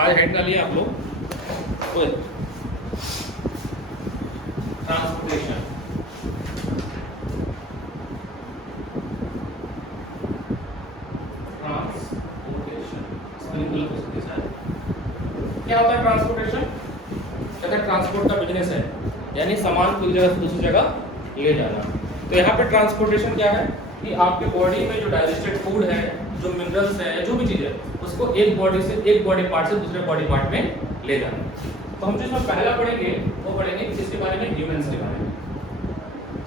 आज हेड डालिए आप लोग ट्रांसपोर्टेशन। क्या होता है ट्रांसपोर्टेशन? कहते हैं ट्रांसपोर्ट का बिजनेस है, यानी सामान को एक जगह से दूसरी जगह ले जाना। तो यहाँ पे ट्रांसपोर्टेशन क्या है कि आपके बॉडी में जो डाइजेस्टेड फूड है, जो मिनरल्स है, जो भी चीज़ है, उसको एक बॉडी से एक बॉडी पार्ट से दूसरे बॉडी पार्ट में ले जाना। तो हम जो इसमें पहला पढ़ेंगे वो पढ़ेंगे किसके बारे में? ह्यूमन्स के बारे में।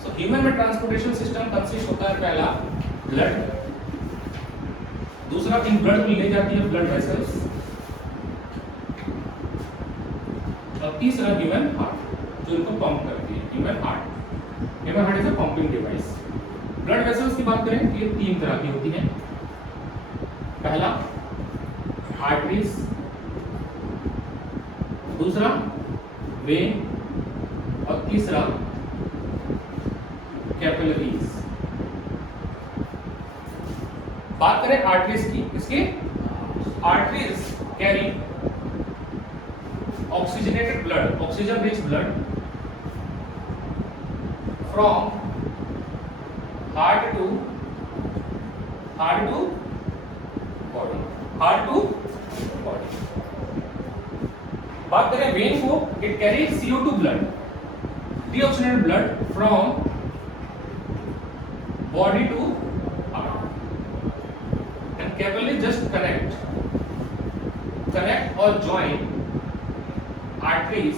सो ह्यूमन में ट्रांसपोर्टेशन सिस्टम कंसिस्ट होता है पहला ब्लड, दूसरा इन ब्लड में ले जाती है ब्लड वेसल्स, और तीसरा ह्यूमन हार्ट जो इनको पंप करती है। Human heart is a pumping device. Blood vessels की बात करें ये 3 तरह की होती हैं। पहला आर्टरीज, दूसरा वेन, और तीसरा कैपिलरीज। बात करें आर्टरीज की, इसकी arteries carry oxygenated blood, oxygen rich blood from heart to body, heart to body. बात करें वेन को, it carry CO2 blood, deoxygenated blood from body to heart, and capillary just connect और join arteries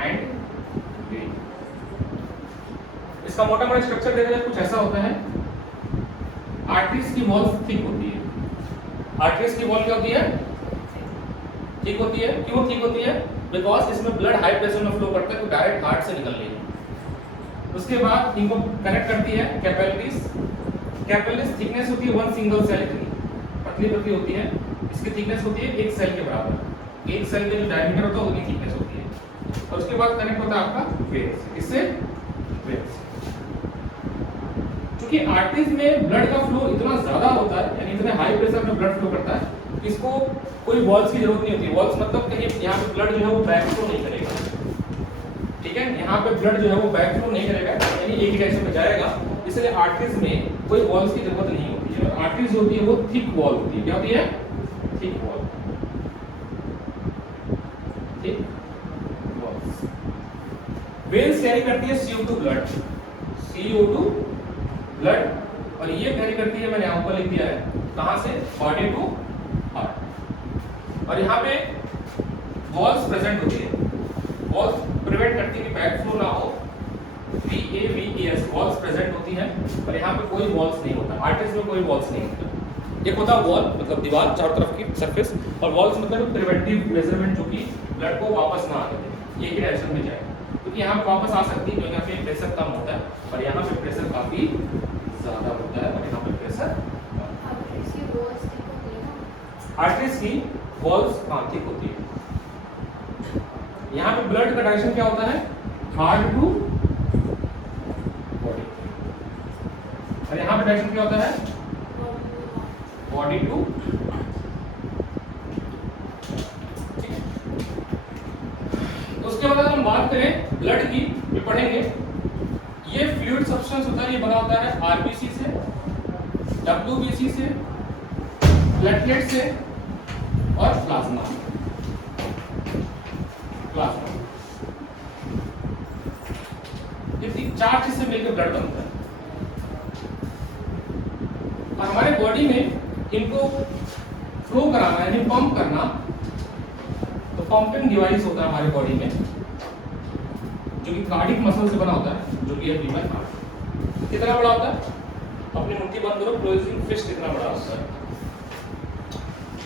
and vein। इसका मोटा मोटा structure देखा जाए कुछ ऐसा होता है। आर्टरीज की वॉल थिक होती है। आर्टरीज की वॉल क्या होती है? थिक होती है। क्यों थिक होती है? बिकॉज इसमें ब्लड हाई प्रेशर में फ्लो करता है तो डायरेक्ट हार्ट से निकल रही है। उसके बाद इनको कनेक्ट करती है कैपिलरीज। कैपिलरीज थिकनेस होती है 1 सिंगल सेल की, पतली पतली होती है। इसकी थिकनेस होती है 1 सेल के बराबर। एक सेल का जो डायमीटर होता है उतनी थिकनेस होती है। और उसके बाद कनेक्ट होता है आपका वेन्स, इससे वेन्स। क्योंकि आर्टरीज में ब्लड का फ्लो इतना ज्यादा होता है, यानी इतने हाई प्रेशर में ब्लड फ्लो करता है, इसको कोई वॉल्स की जरूरत नहीं होती। वॉल्स मतलब कहीं यहाँ पे ब्लड जो है वो बैक फ्लो नहीं करेगा, ठीक है? यहाँ पे ब्लड जो है वो बैक फ्लो नहीं करेगा, यानी एक ही डायरेक्शन में जाएगा। इसलिए आर्टरीज में कोई वॉल्स की जरूरत नहीं होती है। और आर्टरीज होती है वो थिक वॉल होती है। क्या होती है? Thick wall. वेन्स कैरी करती है CO2 ब्लड, CO2 ब्लड, और ये कैरी करती है, मैंने यहाँ ऊपर लिख दिया है, कहाँ से? Body to heart. और यहाँ पे वॉल्स प्रेजेंट होती है। वॉल्स प्रिवेंट करती है कि बैक फ्लो ना हो। VAVES वॉल्स प्रेजेंट होती है, और यहाँ पे कोई वॉल्स नहीं होता। आर्टरीज में कोई वॉल्स नहीं होता। एक होता है वॉल, मतलब दीवार चारों तरफ की सरफेस, और वॉल्स मतलब प्रिवेंटिव मेजरमेंट, जो कि ब्लड को वापस ना आने दे, एक ही डायरेक्शन में जाए। क्योंकि यहाँ पे वापस आ सकती है, क्योंकि यहाँ पे प्रेशर कम होता है, और यहाँ पे प्रेशर काफी ज्यादा होता है, और यहाँ पे प्रेशर आर्टरीज की वॉल्स थिक होती है। यहाँ पे ब्लड का डायरेक्शन क्या होता है? हार्ट टू बॉडी, और यहाँ पे डायरेक्शन क्या होता है? Body to. उसके बाद हम बात करें ब्लड की, ये पढ़ेंगे। ये फ्लूइड सब्सटेंस होता है, ये बना होता है आरबीसी से, डब्ल्यूबीसी से, प्लेटलेट से, और प्लाज्मा। ये 4 चीज से मिलकर ब्लड बनता है। और हमारे बॉडी में इनको फ्लो कराना, यानी पंप करना, तो पंपिंग डिवाइस होता है हमारे बॉडी में, जो कि कार्डिक मसल से बना होता है, जो कि ह्यूमन हार्ट। कितना बड़ा होता है? अपनी मुट्ठी बंद करो, क्लोजिंग फिस्ट कितना बड़ा होता है।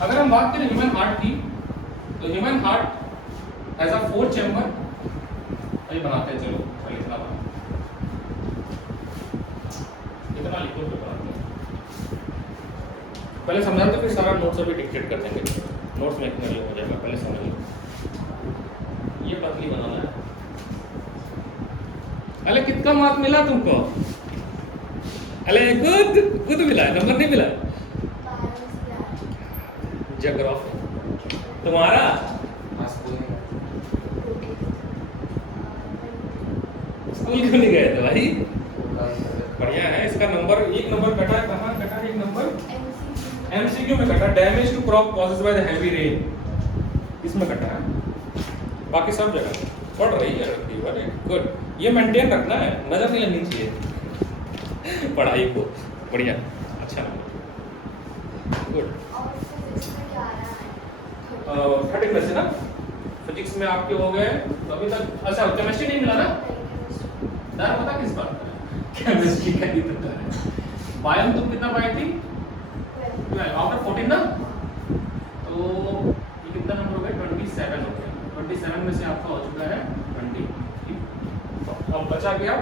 अगर हम बात करें ह्यूमन हार्ट की, तो human heart as a 4 chamber, ये बनाते हैं। चलो पहले इतना लिखो तो बनाते हैं। पहले समझा तो फिर सारा नोट्स अभी डिक्टेट कर देंगे। नोट्स में इतना हो जाएगा, पहले समझ लो। ये पतली बनाना है। अरे कितना मार्क मिला तुमको? अरे गुड मिला, नंबर नहीं मिला। ज्योग्राफी। तुम्हारा स्कूल क्यों नहीं गए थे भाई? बढ़िया है। इसका नंबर, एक नंबर कटा है। कहाँ कटा है एक नंबर? एमसीक्यू में कटा। Damage to crop causes by the heavy rain, इसमें कटा है। बाकी सब जगह पढ़ रही है लड़की। Very good. ये मेंटेन रखना है, नजर नहीं लगनी चाहिए पढ़ाई को। बढ़िया, अच्छा गुड। 30 में से ना फिजिक्स में आपके हो गए तो अभी तक। अच्छा केमिस्ट्री नहीं मिला ना? डर पता किस बात का? केमिस्ट्री का नहीं पता है। बायो तुम कितना पाई थी? आफ्टर 14 ना, तो ये कितना नंबर हो गया? 27 हो गया। 27 में से आपका हो चुका है 20। तो अब बचा गया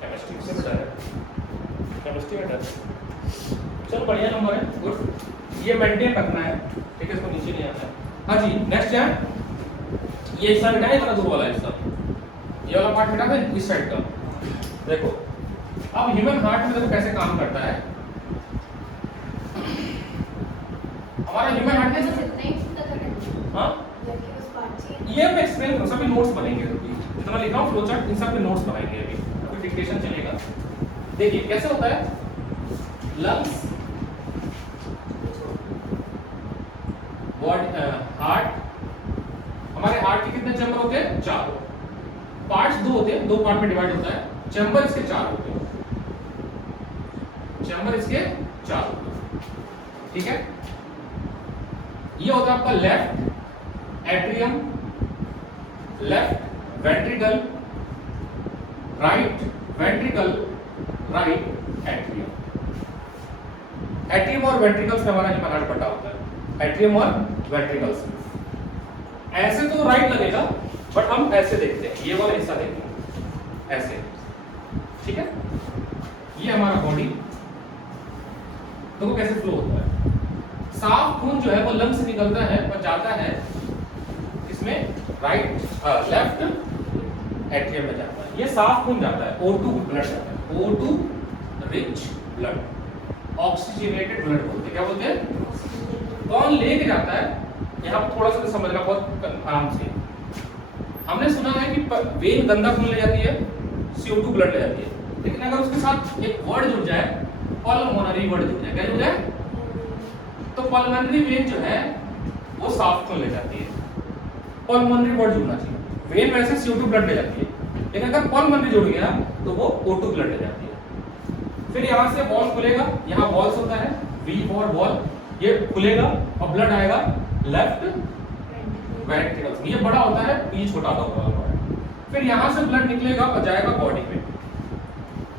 केमिस्ट्री से बेटर है। केमिस्ट्री बेटर, चलो बढ़िया नंबर है, गुड। ये मेंटेन रखना है, ठीक है, इसको नीचे नहीं आना है। हाँ जी, नेक्स्ट है ये हिस्सा हटाए, इतना दूर वाला हिस्सा, ये वाला पार्ट हटा दें इस साइड का। देखो अब ह्यूमन हार्ट में देखो कैसे काम करता है। हमारा ह्यूमन हार्ट कैसे, हाँ ये मैं एक्सप्लेन करूँ, सभी नोट्स बनेंगे। जितना लिखा हूँ फ्लो चार्ट, इन सब के नोट्स बनाएंगे। अभी डिक्टेशन चलेगा। देखिए कैसे होता है। लंग्स, हार्ट, हमारे हार्ट के कितने चैम्बर होते हैं? 4। पार्ट्स 2 होते हैं, 2 पार्ट में डिवाइड होता है। चैम्बर इसके 4 होते हैं। चैम्बर इसके 4 होते हैं, ठीक है। ये होता है आपका left atrium, left ventricle, right ventricle, right atrium. Atrium और वेंट्रिकल्स में हमारा ह्यूमन हार्ट बटा होता है। एट्रियम और वेंट्रिकल्स ऐसे तो राइट लगेगा, बट हम ऐसे देखते हैं, ये वाला हिस्सा देखते हैं ऐसे, ठीक है। ये हमारा बॉडी, देखो कैसे फ्लो होता है। साफ खून जो है वो लंग से निकलता है और जाता है इसमें लेफ्ट एट्रियम में जाता है। ये साफ खून जाता है, O2 ब्लड जाता है, O2 rich blood, oxygenated blood बोलते हैं। क्या बोलते हैं? कौन लेके जाता है? यहाँ थोड़ा सा समझना बहुत आराम से। हमने सुना है कि वेन गंदा खून ले जाती है, CO2 ब्लड ले जाती है, लेकिन अगर उसके साथ एक वर्ड जुड़ जाए, पल्मोनरी वर्ड जुड़ जाए, क्या जुड़ जाए? तो पल्मोनरी वेन जो है वो साफ खून ले जाती है। पल्मोनरी वर्ड जुड़ना चाहिए। वेन वैसे CO2 ब्लड ले जाती है, लेकिन अगर पल्मोनरी जुड़ गया तो वो O2 ब्लड ले जाती है। फिर यहाँ से वॉल खुलेगा, यहाँ वॉल्स होता है, V फॉर वॉल, ये खुलेगा और ब्लड आएगा लेफ्ट वेंट्रिकल्स। ये बड़ा होता है, ये छोटा होता है। फिर यहाँ से ब्लड निकलेगा और जाएगा बॉडी में।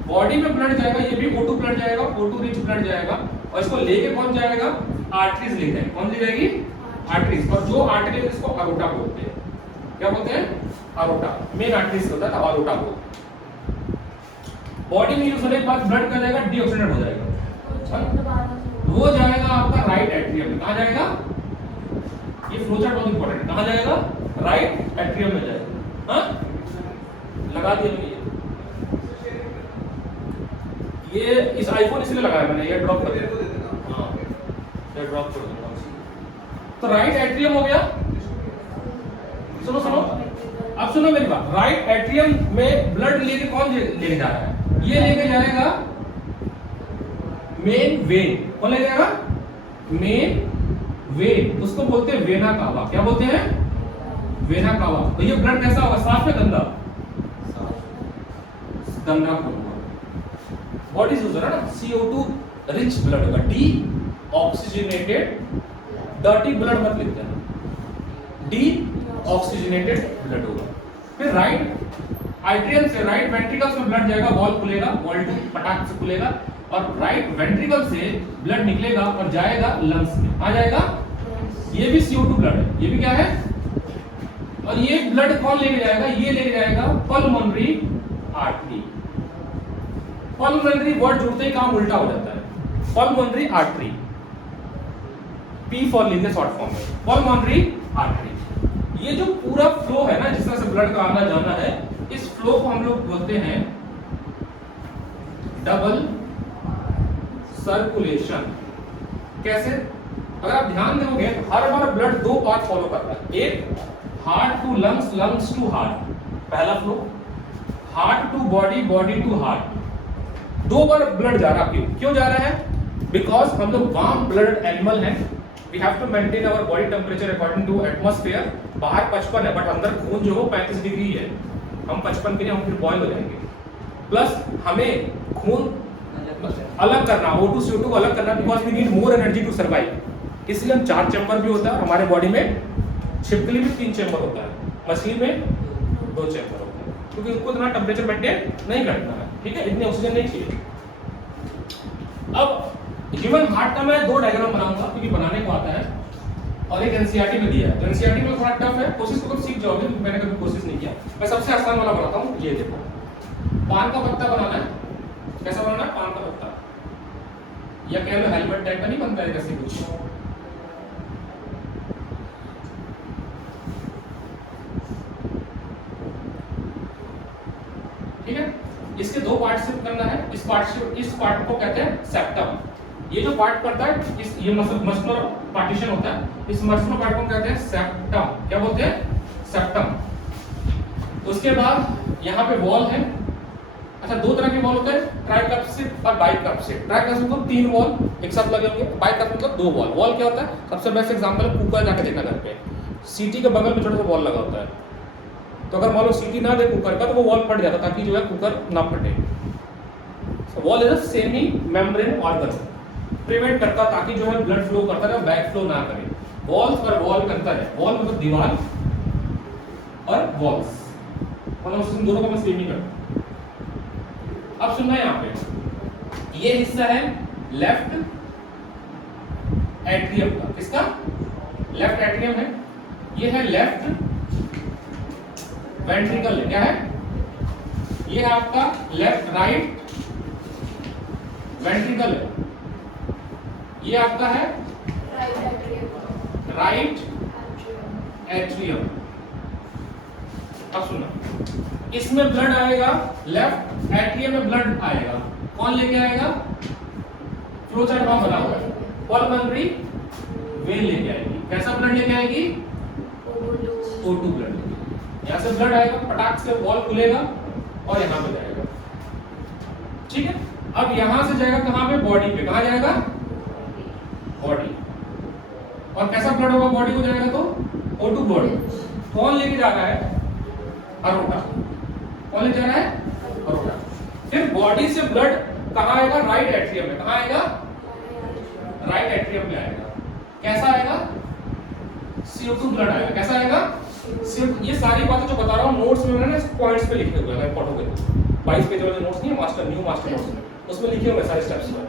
बॉडी में ब्लड जाएगा, ये भी O2 ब्लड जाएगा, O2 रिच ब्लड जाएगा, और इसको लेके कौन जाएगा? आर्टरीज ले जाएगी। कौन ले जाएगी? आर्टरीज। और जो आर्टरी है इसको अरोटा बोलते हैं। क्या बोलते हैं? अरोटा। मेन आर्टरीज होता है अरोटा बोलते हैं। बॉडी में यूज होने के बाद ब्लड क्या जाएगा? डीऑक्सीनेट हो जाएगा, वो जाएगा आपका राइट एट्रियम में। कहाँ जाएगा? ये फ्लोचार्ट बहुत इंपॉर्टेंट है। कहाँ जाएगा? राइट एट्रियम में जाएगा। हाँ, लगा दिया मैंने ये इस आईफोन इसलिए लगाया मैंने, ये ड्रॉप कर दिया। हाँ, ये ड्रॉप कर दूंगा। तो राइट एट्रियम हो गया। सुनो सुनो, अब सुनो मेरी बात। राइट एट्रियम में ब्लड लेके कौन लेके जा रहा है? ये लेके जाएगा मेन वेन। कौन ले जाएगा? Main vein. उसको बोलते हैं वेना कावा। क्या बोलते हैं? Vena cava. तो ये ब्लड कैसा होगा? साफ या गंदा? गंदा होगा। बॉडी यूज है ना, CO2 रिच ब्लड होगा, डी ऑक्सीजनेटेड, डर्टी ब्लड मत लिख देना, डी ऑक्सीजनेटेड ब्लड होगा। फिर राइट एट्रियम से राइट वेंट्रिकल में ब्लड जाएगा, वॉल खुलेगा, वॉल पटाख से खुलेगा, और राइट वेंट्रिकल से ब्लड निकलेगा और जाएगा लंग्स में। आ जाएगा, ये भी CO2 ब्लड है, ये भी क्या है? और ये ब्लड कौन लेके जाएगा? ये लेके जाएगा पल्मोनरी आर्टरी। पल्मोनरी वर्ड जुड़ते ही काम उल्टा हो जाता है। पल्मोनरी आर्टरी, P फॉर लेंगे शॉर्ट फॉर्म में, पल्मोनरी आर्टरी। ये जो पूरा फ्लो है ना, जिस तरह से ब्लड का आना जाना है, इस फ्लो को हम लोग बोलते हैं डबल सर्कुलेशन। कैसे? अगर आप ध्यान दोगे तो हर बार ब्लड दो पाथ फॉलो कर रहा है, एक heart to lungs, lungs to heart, पहला flow, heart to body, body to heart, दो बार ब्लड जा रहा है। क्यों जा रहा है? बिकॉज हम लोग वार्म ब्लड एनिमल हैं, we have to maintain our body temperature according to atmosphere. बाहर 55 है बट अंदर खून जो हो 35 डिग्री है, हम 55 के लिए हम फिर बॉयल हो जाएंगे। प्लस हमें खून अलग करना, O2 CO2 को अलग करना, because we need more energy to survive. इसलिए हम 4 चैम्बर भी होता है और हमारे बॉडी में छिपकली में 3 चैम्बर होता है, मछली में 2 चैम्बर होता है, क्योंकि उनको इतना टेम्परेचर मेंटेन नहीं करना है, ठीक है, इतने ऑक्सीजन नहीं चाहिए। अब ह्यूमन हार्ट का मैं 2 डायग्राम बनाऊंगा क्योंकि बनाने को आता है और एक एनसीईआरटी में दिया है, तो एनसीईआरटी में थोड़ा टफ है, कोशिश करो सीख जाओगे, मैंने कभी कोशिश नहीं किया। मैं सबसे आसान वाला बनाता हूँ, ये देखो, पान का पत्ता बनाना है। कैसा बनाना है? पान का पत्ता, या कह लो हेलमेट टाइप का नहीं बनता है जैसे कुछ, ठीक है। इसके 2 पार्ट से करना है। इस पार्ट को कहते हैं सेप्टम। ये जो पार्ट पड़ता है इस ये मस्कुलर पार्टीशन होता है, इस मस्कुलर पार्ट को कहते हैं सेप्टम। क्या बोलते हैं? सेप्टम। उसके बाद यहाँ पे वॉल है। अच्छा, 2 तरह के वॉल होते हैं, ट्राइकप्सिड और बाइकप्सिड। ट्राइकप्सिड मतलब 3 वॉल एक साथ लगे होंगे, बाइकप्सिड मतलब 2 वॉल। वॉल क्या होता है? सबसे बेस्ट एग्जांपल कुकर जाके देखना घर पे, सीटी के बगल में छोटा सा वॉल लगा होता है, तो अगर मान लो सीटी ना दे कुकर का तो वो वॉल फट जाता, ताकि जो है कुकर ना फटे। Wall is a semi membrane organ, prevent करता ताकि जो है ब्लड फ्लो करता रहे, बैक फ्लो ना करे। वॉल्स और वॉल का अंतर है, वॉल मतलब दीवार और वॉल्स मतलब दोनों को मैं सेम ही करता। अब सुनना यहाँ पे, ये हिस्सा है लेफ्ट एट्रियम का, किसका? लेफ्ट एट्रियम है। ये है लेफ्ट वेंट्रिकल है, क्या है? ये है आपका लेफ्ट राइट वेंट्रिकल है। ये आपका है राइट एट्रियम। अब सुनो, इसमें ब्लड आएगा, लेफ्ट एट्रियम में ब्लड आएगा, कौन लेके आएगा? फ्लो चार्ट वहां बना हुआ है, पल्मोनरी वेन लेके आएगी। कैसा ब्लड लेके आएगी? O2 ब्लड लेके। यहां से ब्लड आएगा, पटाख से वॉल खुलेगा और यहां पे जाएगा, ठीक है। अब यहां से जाएगा कहां पे? बॉडी पे। कहां जाएगा? बॉडी। और कैसा ब्लड होगा बॉडी को जाएगा तो? O2 blood. कौन लेके जा रहा है? अरोटा। कौन ले जा रहा है? अरोटा। फिर बॉडी से ब्लड कहां आएगा? राइट एट्रियम में। कहां आएगा? राइट एट्रियम में आएगा। कैसा आएगा? CO2 ब्लड आएगा। कैसा आएगा? ये सारी बातें जो बता रहा हूं नोट्स में मैंने पॉइंट्स पे लिखे हुए हैं, पढ़ोगे 22 पेज वाले नोट्स नहीं है, मास्टर न्यू मास्टर नोट्स में, उसमें लिखे हुए सारे स्टेप्स में।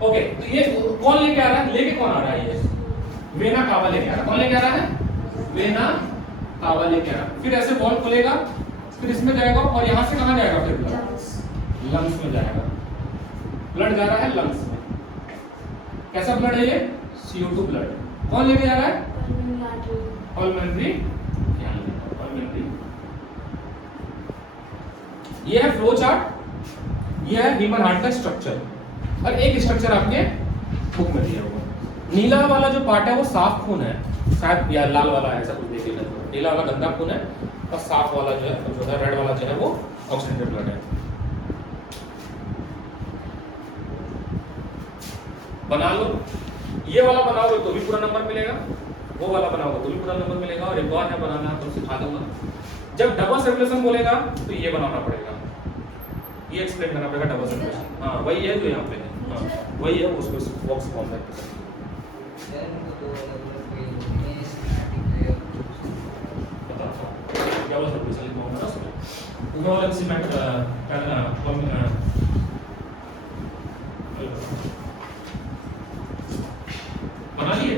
ओके, तो ये कौन लेके आ रहा है? लेके कौन आ रहा है? ये वेना कावा लेके आ रहा है। कौन लेके आ रहा है? वेना कावा लेके आ रहा है। फिर ऐसे वॉल खुलेगा, फिर इसमें जाएगा और यहां से कहां जाएगा? फिर ब्लड लंग्स में जाएगा। ब्लड जा रहा है लंग्स में। कैसा ब्लड है ये? CO2 blood. कौन लेके जा रहा है? पल्मोनरी। ये है फ्लो चार्ट, ये है ह्यूमन हार्ट का स्ट्रक्चर। और एक स्ट्रक्चर आपके बुक में दिया होगा। नीला वाला जो पार्ट है वो साफ खून है शायद, या लाल वाला है, ऐसा कुछ देखिएगा। नीला वाला गंदा खून है और साफ वाला जो है रेड वाला जो है वो ऑक्सीडेंटेड ब्लड है। बना लो, ये वाला बनाओगे तो भी पूरा नंबर मिलेगा, वो वाला बनाओगे तो भी पूरा नंबर मिलेगा। और एक और है बनाना, तो सिखा दूंगा। जब डबल सर्कुलेशन बोलेगा तो ये बनाना पड़ेगा, ये एक्सप्लेन करना पड़ेगा डबल सर्कुलेशन। हाँ वही है जो यहाँ पे है, हाँ वही है, उसको बॉक्स फॉर्म करके क्या वाला सर्कुलेशन लिखा होगा ना उसमें, ऊपर वाला सीमेंट बना लिए।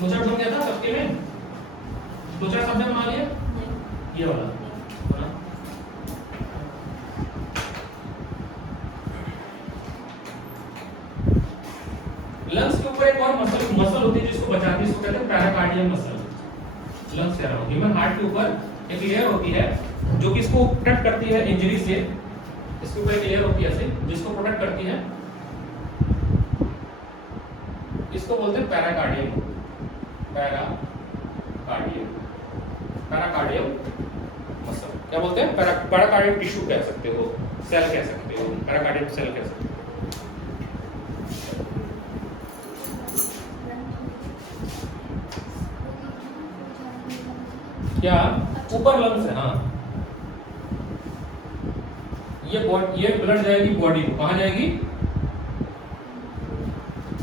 मुझे बन गया था सबके में, 2-4 शब्द बना लिए। ये वाला बना। लंग्स के ऊपर एक और मसल होती है जिसको बचाती है, जिसको कहते हैं पैराकार्डियम मसल। लंग्स ह्यूमन हार्ट के ऊपर एक लेयर होती है जो कि इसको प्रोटेक्ट करती है इंजरी से, इसके ऊपर एक लेयर होती है ऐसे जिसको प्रोटेक्ट करती है, इसको बोलते हैं पैराकार्डियम। पैराकार्डियम मसल क्या बोलते हैं? पैराकार्डियम टिश्यू कह सकते हो, सेल कह सकते हो, पैराकार्डियम सेल कह सकते हो। क्या ऊपर लंग्स है? हाँ, ये ब्लड जाएगी बॉडी को, कहाँ जाएगी?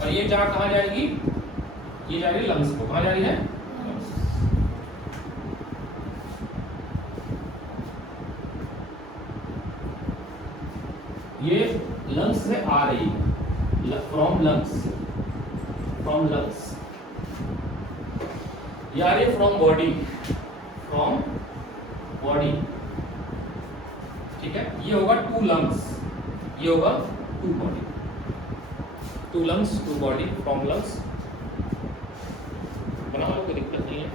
और ये जहाँ कहाँ जाएगी? ये जा रही है लंग्स को, कहाँ जा रही है? ये लंग्स से आ रही है, फ्रॉम लंग्स, ये आ रही है फ्रॉम बॉडी, ठीक है। ये होगा टू लंग्स, ये होगा to body, to lungs to body, from lungs. बना लो, कोई दिक्कत नहीं है।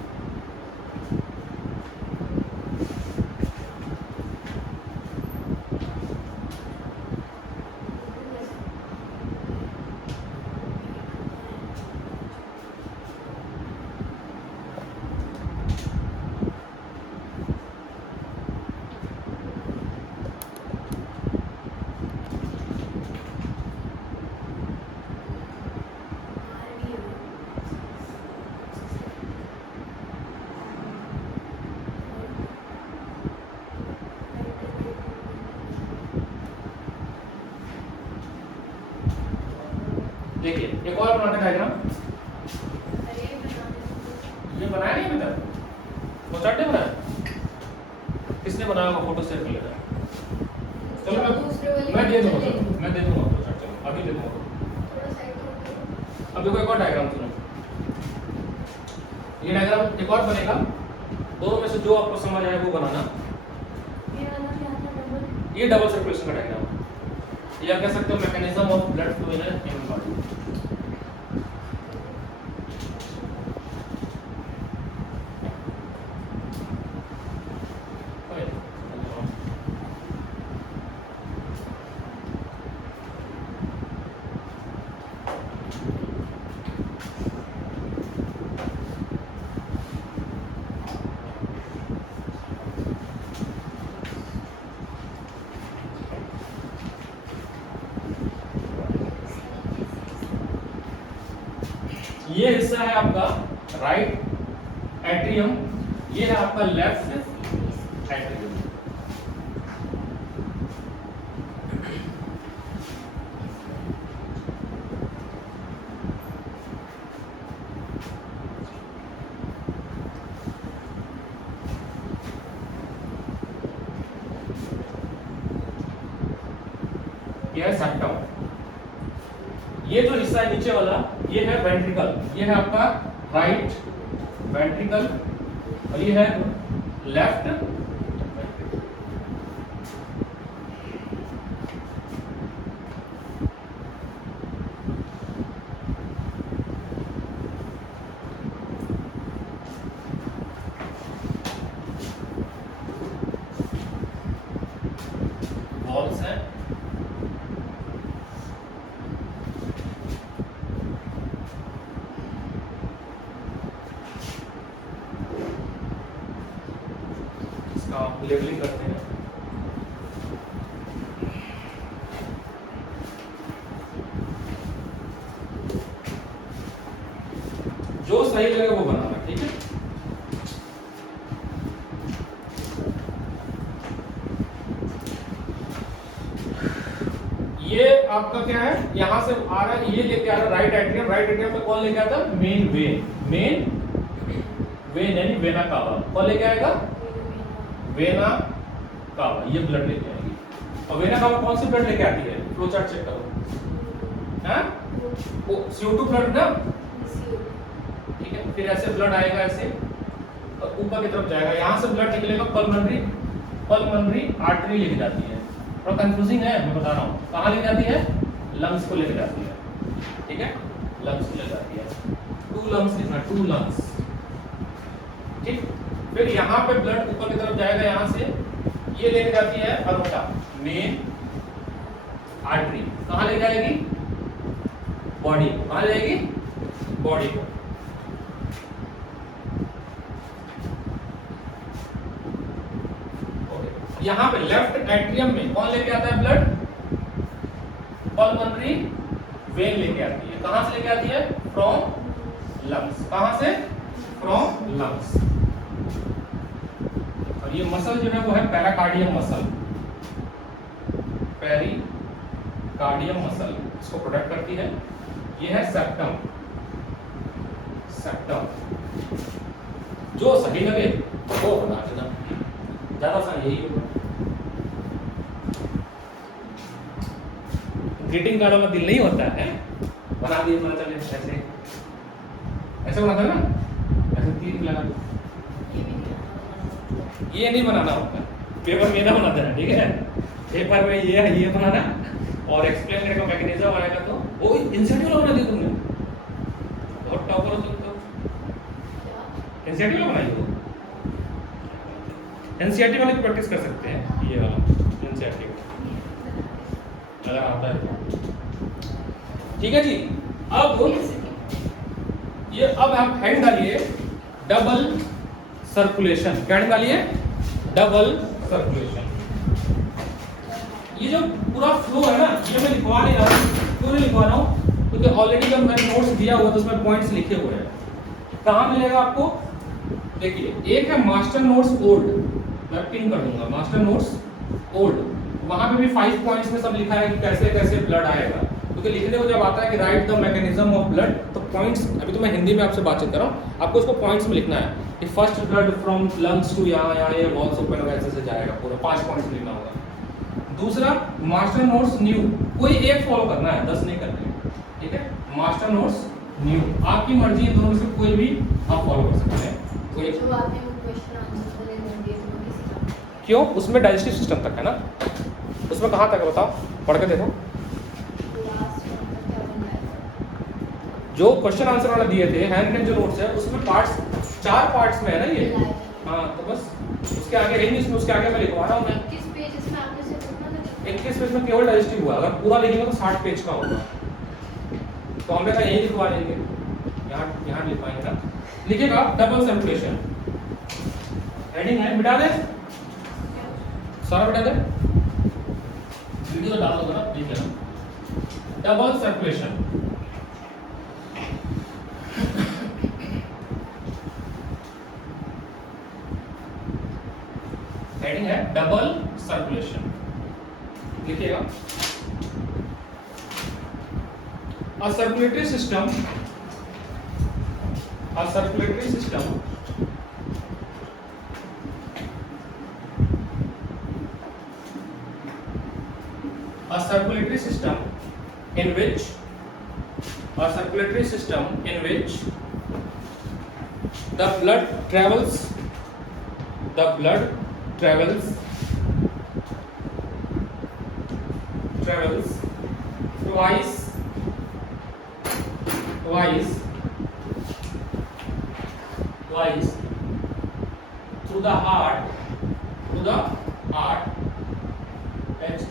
देखिए एक और बनाते डायग्राम, ये बनाया नहीं अभी तक, वो चार्ट बनाया, किसने बनाया होगा? फोटो शेयर कर लेना। चलो मैं दे दूंगा, मैं दे दूंगा फोटो चार्ट, चलो अभी दे दूंगा। अब देखो एक और डायग्राम सुनो, ये डायग्राम एक और बनेगा, दोनों में से जो आपको समझ आए वो बनाना। ये डबल सर्कुलेशन का डायग्राम, या कह सकते हो mechanism of blood flow in human body. ये हिस्सा है आपका राइट एट्रियम, ये है आपका लेफ्ट एट्रियम। ये है सेप्टम। ये जो हिस्सा है नीचे वाला, ये है वेंट्रिकल, ये है आपका राइट वेंट्रिकल, और ये है लेफ्ट वॉल्स है। लेबलिंग करते हैं। जो सही लगे वो बनाना, ठीक है। ये आपका क्या है, यहां से आ रहा है, ये लेके आ रहा है राइट एट्रियम, राइट एट्रियम में कौन लेके आता है? मेन वेन यानी वेना कावा, कौन लेके आएगा? वेना कावा, ये ब्लड लेके आएगी। और वेना कावा कौन सी ब्लड लेके आती है? फ्लो चार्ट चेक करो, हैं? वो CO2 ब्लड ना, ठीक है। फिर ऐसे ब्लड आएगा ऐसे और ऊपर की तरफ जाएगा, यहां से ब्लड निकलेगा पल्मोनरी आर्टरी लेके जाती है। थोड़ा कंफ्यूजिंग है, मैं बता रहा हूँ। कहाँ लेके जाती है? लंग्स को लेके जाती है, ठीक है, लंग्स को लेके जाती है। टू लंग्स लिखना, टू लंग्स, ठीक। फिर यहाँ पे ब्लड ऊपर की तरफ जाएगा, यहाँ से ये लेके जाती है अरोटा, मेन आर्टरी कहाँ ले जाएगी? बॉडी को। कहाँ ले जाएगी? बॉडी को। ओके, यहाँ पे लेफ्ट एट्रियम में कौन लेके आता है ब्लड? पल्मोनरी वेन लेके आती है। कहां से लेके आती है? From lungs. कहां से? From lungs. और ये मसल जो है वो है पैराकार्डियम मसल। पेरिकार्डियम मसल इसको प्रोटेक्ट करती है। ये है सेप्टम। सेप्टम जो सही लगे वो बना देना, ज्यादा सा यही होगा। ग्रीटिंग कार्ड वाला दिल नहीं होता है, बना दिए पता चले ऐसे ऐसे बनाता है ना, ऐसे तीर लगा दो। ये नहीं बनाना होता, पेपर में ना बना देना, ठीक है? पेपर में ये बनाना और एक्सप्लेन करने का मैकेनिज्म आएगा तो वो इंसेंटिव वाला बना दिया तुमने, बहुत टॉपर हो तुम तो। इंसेंटिव वाला बनाइए तो एनसीईआरटी वाले की प्रैक्टिस कर सकते हैं, ये वाला एनसीईआरटी अगर आता है। ठीक है जी। अब ये अब आप हैंड डालिए डबल सर्कुलेशन। क्या हैंड डालिए? Double circulation. ये जो पूरा फ्लो है ना, ये मैं लिखवा नहीं रहा हूँ। क्यों नहीं लिखवा रहा हूँ? क्योंकि ऑलरेडी जब मैंने नोट्स दिया हुआ तो उसमें पॉइंट्स लिखे हुए हैं। कहाँ मिलेगा आपको? देखिए, एक है मास्टर नोट्स ओल्ड, मैं पिन कर दूंगा मास्टर नोट्स ओल्ड। वहां पे भी 5 पॉइंट्स में सब लिखा है कि कैसे कैसे ब्लड आएगा। क्योंकि लिखने को जब आता है कि right the mechanism of blood, तो पॉइंट्स, अभी तो मैं हिंदी में आपसे बातचीत कर रहा हूँ, आपको उसको पॉइंट्स में लिखना है कि first blood from lungs to यहाँ ये वॉल्स ओपन होगा, ऐसे जाएगा पूरा 5 पॉइंट्स लिखना होगा। दूसरा मास्टर नोट्स न्यू, कोई एक फॉलो करना है, 10 नहीं करने, ठीक है? मास्टर नोट्स न्यू, आपकी मर्जी है, दोनों में से कोई भी आप फॉलो कर सकते हैं। कोई जो आपने वो क्वेश्चन आंसर वाले दिए थे वो किसी का? क्यों? उसमें डाइजेस्टिव सिस्टम तक है ना, उसमें कहाँ तक है बताओ, पढ़ के देखो। लास्ट में क्या बनाया था? जो क्वेश्चन आंसर वाला दिए थे हैंड रिटन जो नोट्स है उसमें पार्ट्स 4 पार्ट्स में है ना ये। हाँ, तो बस उसके आगे है नहीं, इसमें उसके आगे मैं लिखवा रहा हूँ। मैं 21 पेज में आपने सिर्फ उतना था। 21 पेज में केवल डाइजेस्टिव हुआ, अगर पूरा लिखेंगे तो 60 पेज का होगा। तो हमने कहा यही लिखवा लेंगे, यहाँ लिखवाएंगे ना। लिखिएगा डबल सर्कुलेशन, हेडिंग है, मिटा दे सारा, मिटा दे, वीडियो डाल दो ना, ठीक है ना। डबल सर्कुलेशन, हेडिंग है डबल सर्कुलेशन। लिखिएगा a circulatory system a circulatory system a circulatory system in which a circulatory system in which the blood travels twice through the heart,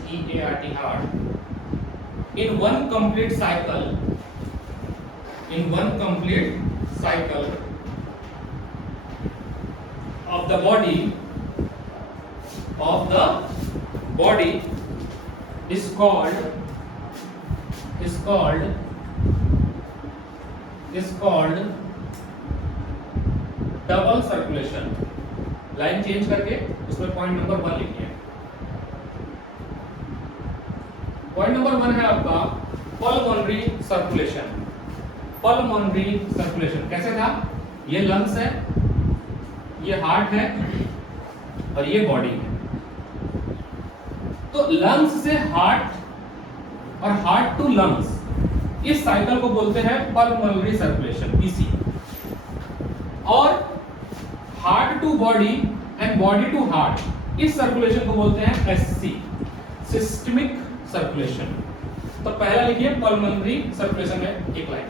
HEART, heart, in one complete cycle of the body is called double circulation. Line change करके उसमें point number 1 लिखिए। Point number 1 है आपका pulmonary circulation. Pulmonary circulation कैसे था? ये lungs है, ये हार्ट है और ये बॉडी है। तो लंग्स से हार्ट और हार्ट टू लंग्स, इस साइकिल को बोलते हैं पल्मोनरी सर्कुलेशन, पीसी। और heart to body and body to heart, इस सर्कुलेशन को बोलते हैं एससी, सिस्टमिक सर्कुलेशन। तो पहला लिखिए पल्मोनरी सर्कुलेशन में एक line.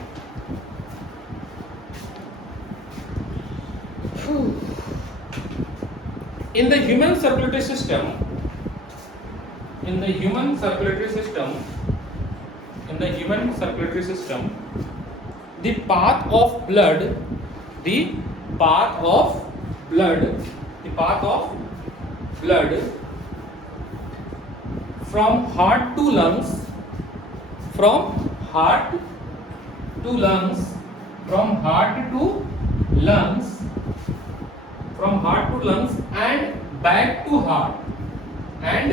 In the human circulatory system, the human circulatory system, the path of blood, the path of blood, the path of blood from heart to lungs, from heart to lungs, from heart to lungs, from heart to lungs and back to heart, and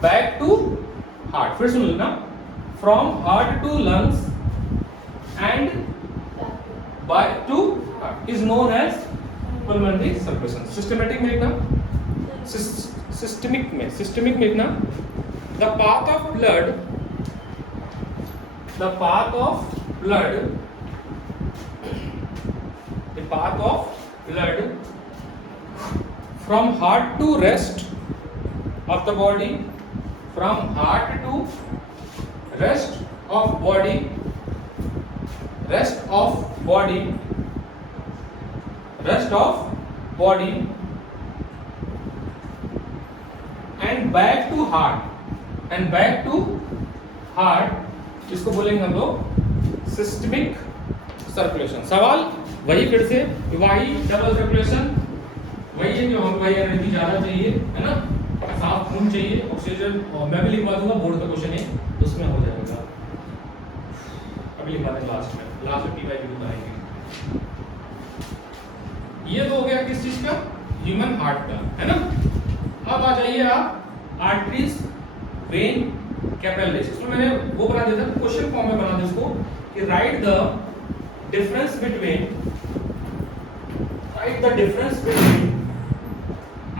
back to heart. फिर सुन लेना, from heart to lungs and back to heart is known as pulmonary circulation. Systematic में लिखना, systemic में लिखना, the path of blood, the path of blood, the path of blood from heart to rest of the body, from heart to rest of body, rest of body, rest of body and back to heart, and back to heart, इसको बोलेंगे हम लोग systemic circulation. सवाल वही फिर से, वही double circulation वही है कि हम वही एनर्जी ज्यादा चाहिए, है ना, साफ खून चाहिए, ऑक्सीजन, और मैं भी लिखवा दूंगा, बोर्ड का क्वेश्चन है उसमें हो जाएगा, अभी लिखवा दें लास्ट में पीवाई भी बताएंगे. ये तो हो गया किस चीज का, ह्यूमन हार्ट का, है ना. अब आ जाइए आप आर्टरीज, वेन, कैपिलरीज. इसमें मैंने वो बना दिया था, क्वेश्चन फॉर्म में बना दिया इसको कि right the difference between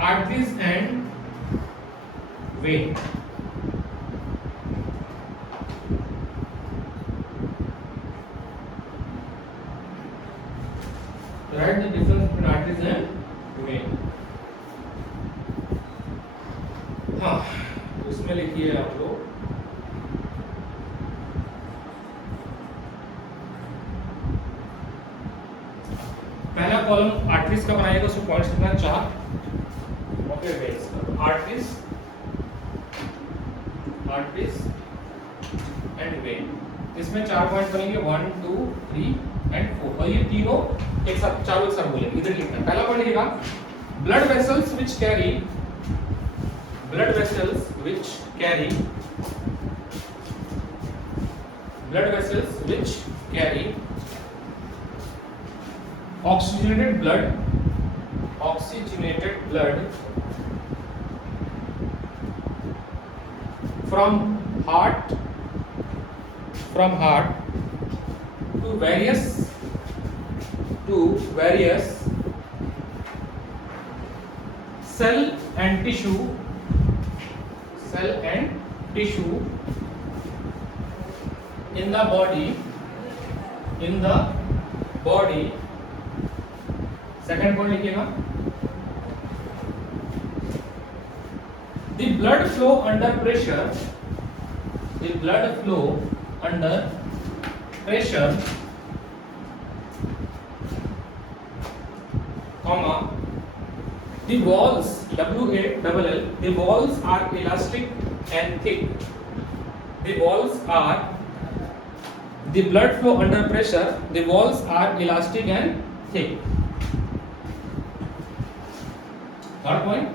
arteries and vein. Write the difference between arteries and vein. हाँ, इसमें लिखिए आप लोग, पहला कॉलम आर्टरीज का बनाइएगा, उसको पॉइंट्स लिखना 4, और फिर वेन्स का. आर्टरीज एंड वेन, इसमें 4 पॉइंट बनेंगे, 1 2 3 एंड 4, और ये तीनों एक साथ, चारों एक साथ बोलेंगे. इधर लिखना, पहला पॉइंट लिखिएगा, blood vessels which carry, blood vessels which carry oxygenated blood from heart to various cell and tissue in the body. Second point लिखिएगा, the blood flow under pressure, comma, the walls, WALL, the walls are elastic and thick. The blood flow under pressure, the walls are elastic and thick. Third point,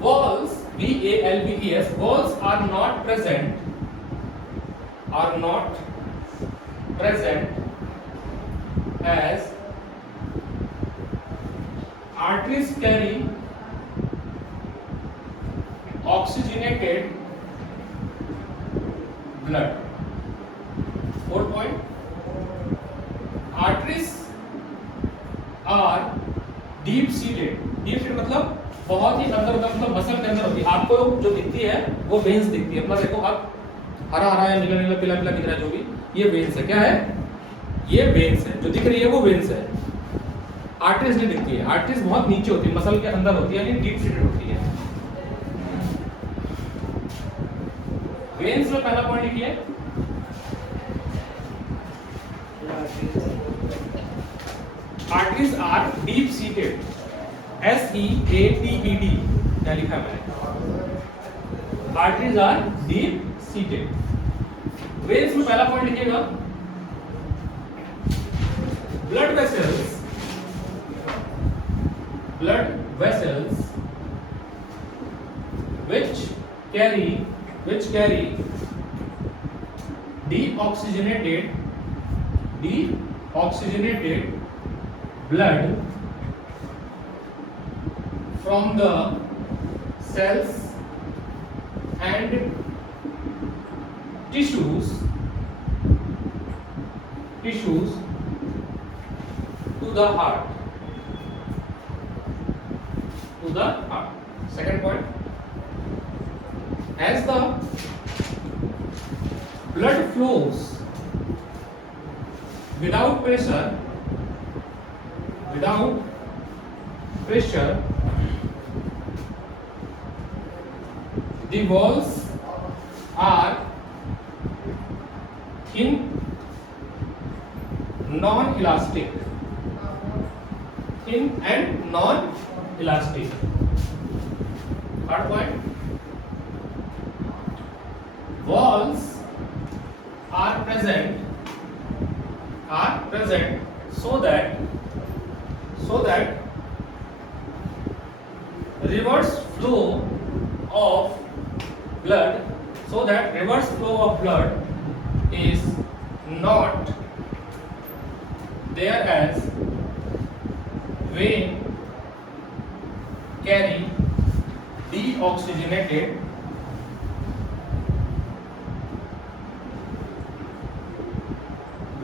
walls, VALVES, walls are not present as arteries carry oxygenated blood. Fourth point, arteries are deep seated मतलब बहुत ही अंदर, मतलब muscle के अंदर होती है. आपको जो दिखती है वो वेन्स दिखती है, अपना देखो आप, हरा या नीला नीला पीला पीला दिख रहा है, जो भी ये वेन्स है. क्या है ये? वेन्स है. जो दिख रही है वो वेन्स है. आर्टरीज नहीं दिखती है. आर्टरीज बहुत नीचे होती है, मसल के अंदर होती है, यानी डीप सीटेड होती है. वेन्स में पहला पॉइंट लिखिए, arteries are deep seated, SEATED क्या लिखा मैंने, arteries are deep seated. Veins में पहला पॉइंट लिखिएगा, blood vessels, blood vessels which carry deoxygenated blood from the cells and tissues to the heart. Second point, as the blood flows without pressure, the walls are thin, non-elastic. Third point, walls are present so that reverse flow of blood is not there, as vein carry deoxygenated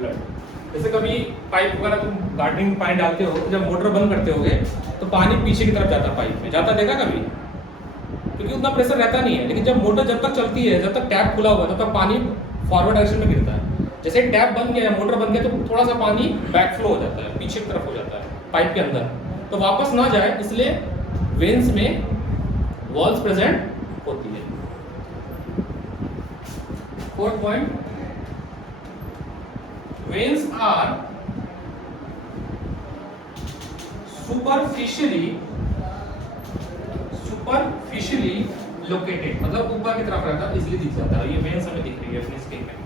blood. जैसे कभी pipe वगैरह तुम gardening पानी डालते हो, जब motor बंद करते होगे तो पानी पीछे की तरफ जाता है, पाइप में जाता, देखा कभी? क्योंकि उतना प्रेशर रहता नहीं है। लेकिन जब मोटर जब तक चलती है, जब तक टैप खुला हुआ है, तब तक पानी फॉरवर्ड डायरेक्शन में गिरता है। जैसे टैप बंद गया, मोटर बंद गया, तो थोड़ा सा पानी बैक फ्लो हो जाता है, पीछे की तरफ हो जाता है पाइप के अंदर, तो वापस ना जाए, इसलिए वेन्स में वॉल्स प्रेजेंट होती है। Fourth point, veins are superficially located, मतलब ऊपर की तरफ रहता है, इसलिए दिख जाता है। ये वेन्स हमें दिख रही है अपनी स्क्रीन में।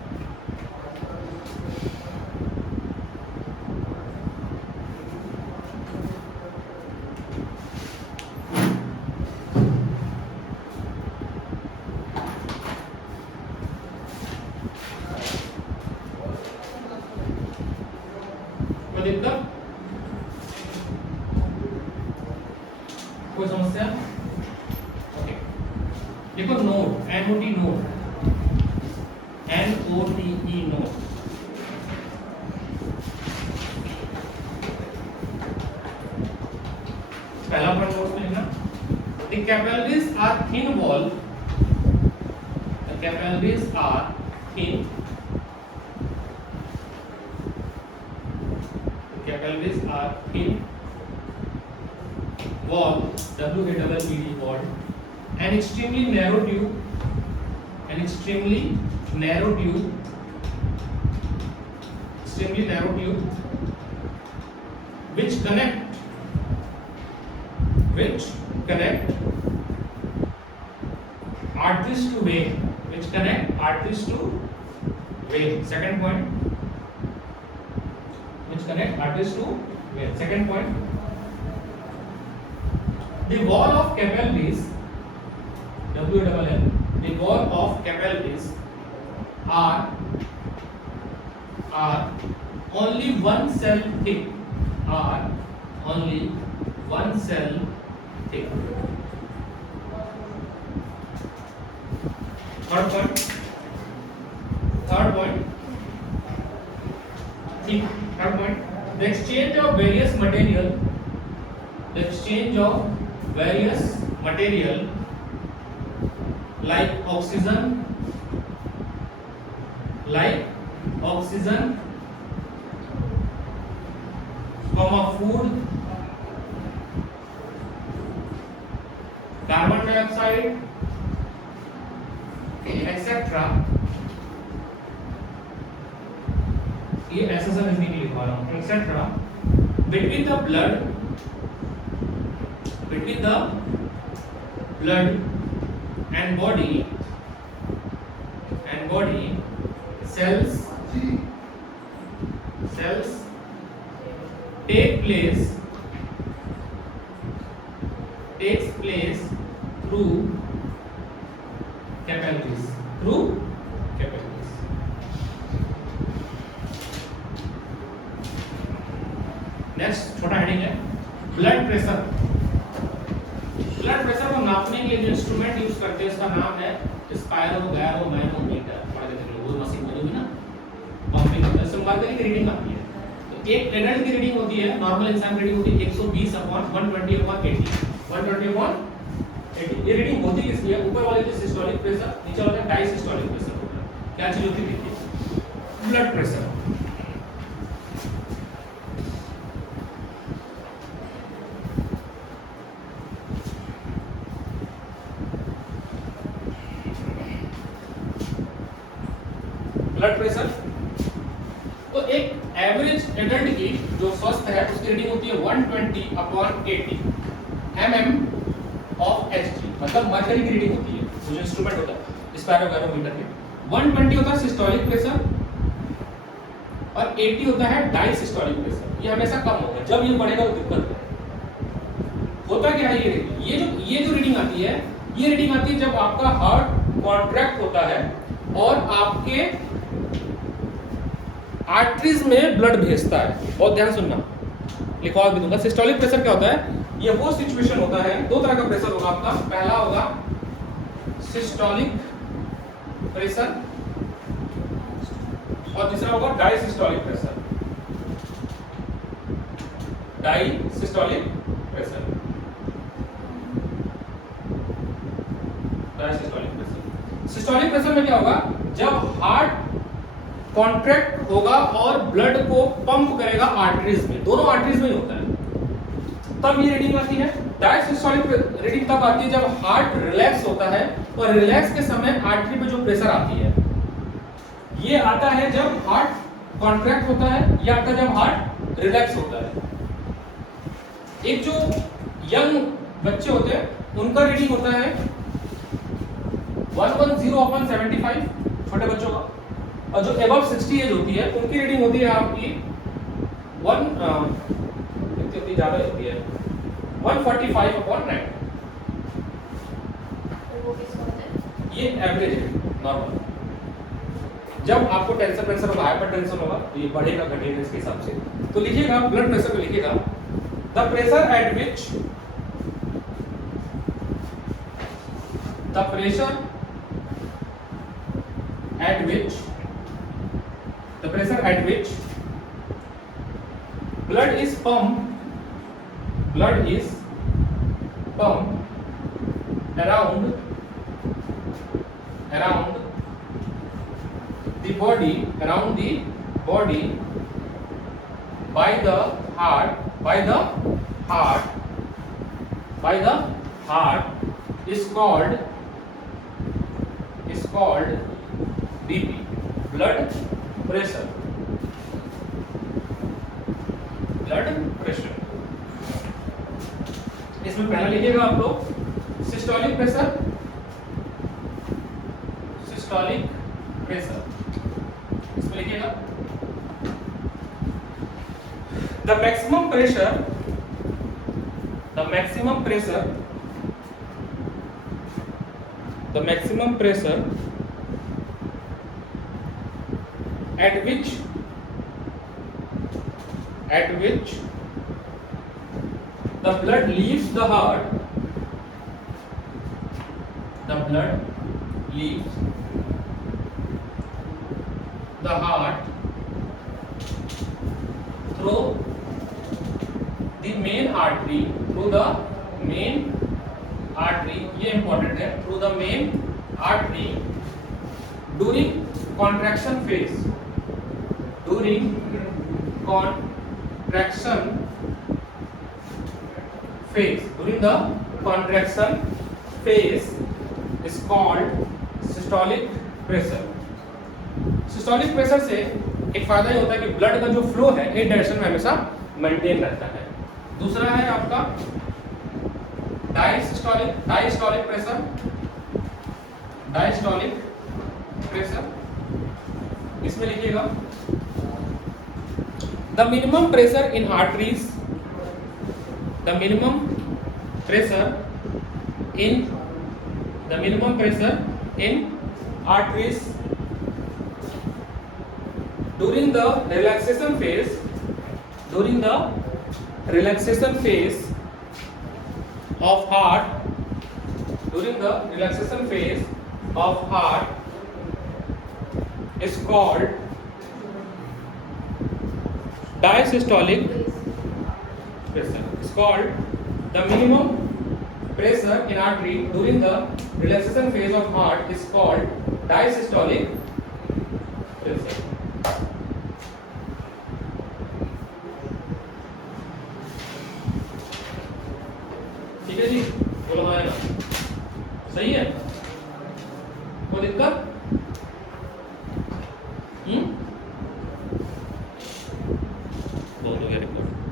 कोई समस्या? ओके, देखो node, NOD node, NODE node. पहला पॉइंट नोट में लिखना, the capillaries are thin wall, the capillaries are thin, wall, WALLED wall, an extremely narrow tube which connect arteries to vein, second point, which connect arteries to vein. Second point, the wall of capillaries, WALL, the wall of capillaries are only one cell thick, Third point, the exchange of various material like oxygen, food, carbon dioxide, etc. ये ऐसा सब इसमें लिखवा रहा हूँ, etc. between the blood and body cells takes place through capillaries. Next छोटा heading है blood pressure. Blood pressure को नापने के लिए जो इंस्ट्रूमेंट यूज करते हैं उसका नाम है स्पायरोमैनोमीटर। पढ़ के देख लो, वो मशीन बनी हुई ना, पंपिंग होता है, उसमें बात करें कि रीडिंग आती है। तो एक एडल्ट की रीडिंग होती है, नॉर्मल इंसान की रीडिंग होती है 120/120/80 120/80। ये रीडिंग होती किस लिए? ऊपर वाले जो सिस्टोलिक प्रेशर, नीचे वाले डायसिस्टोलिक प्रेशर होता है। क्या चीज होती है देखिए, ब्लड प्रेशर। ब्लड प्रेशर तो एक एवरेज एडल्ट की जो स्वस्थ है उसकी रीडिंग होती है 120/80 mm of Hg, मतलब मर्करी की रीडिंग होती है। जो इंस्ट्रूमेंट होता है स्पायरोमैनोमीटर में 120 होता है सिस्टोलिक प्रेशर और 80 होता है डायसिस्टोलिक प्रेशर। ये हमेशा कम होगा, जब ये बढ़ेगा तो दिक्कत है। होता क्या है ये जो रीडिंग आती है, ये रीडिंग आती है जब आपका हार्ट कॉन्ट्रैक्ट होता है और आपके आर्टरीज में ब्लड भेजता है। बहुत ध्यान सुनना, लिखवा भी दूंगा। सिस्टोलिक प्रेशर क्या होता है? ये वो सिचुएशन होता है, दो तरह का प्रेशर होगा आपका। पहला होगा सिस्टोलिक प्रेशर और दूसरा होगा diastolic pressure. Diastolic pressure, diastolic pressure. Systolic pressure में क्या होगा? जब हार्ट कॉन्ट्रैक्ट होगा और ब्लड को पंप करेगा आर्टरीज में, दोनों आर्टरीज में ही होता है, तब ये रीडिंग आती है। डायसिस्टोलिक रीडिंग तब आती है जब हार्ट रिलैक्स होता है और रिलैक्स के समय आर्टरी पे जो प्रेशर आती है, ये आता है जब हार्ट कॉन्ट्रैक्ट होता है, ये आता है जब हार्ट रिलैक्स होता है। एक जो यंग बच्चे होते हैं उनका रीडिंग होता है 110/75 छोटे बच्चों का, और जो अबव 60 एज होती है उनकी रीडिंग होती है आपकी 145/90। ये एवरेज है, नॉर्मल। जब आपको टेंशन होगा, हाइपर टेंशन होगा, तो ये बढ़ेगा घटेगा इसके हिसाब से। तो लिखिएगा ब्लड प्रेशर को, लिखिएगा the pressure at which blood is pumped around the body by the heart is called BP, blood pressure। इसमें पहला लिखिएगा आप लोग सिस्टोलिक प्रेशर। इसमें लिखिएगा the maximum pressure at which the blood leaves the heart through the main artery, ये important है, through the main artery during contraction phase, during the contraction phase is called systolic pressure। Systolic pressure से एक फायदा ये होता है कि blood का जो फ्लो है एक डायरेक्शन में हमेशा मेंटेन रहता है। दूसरा है आपका डायस्टोलिक प्रेशर। इसमें लिखिएगा the minimum pressure in arteries, the minimum pressure in arteries during the relaxation phase of heart is called diastolic pressure. It's called the minimum pressure in artery during the relaxation phase of heart is called diastolic pressure.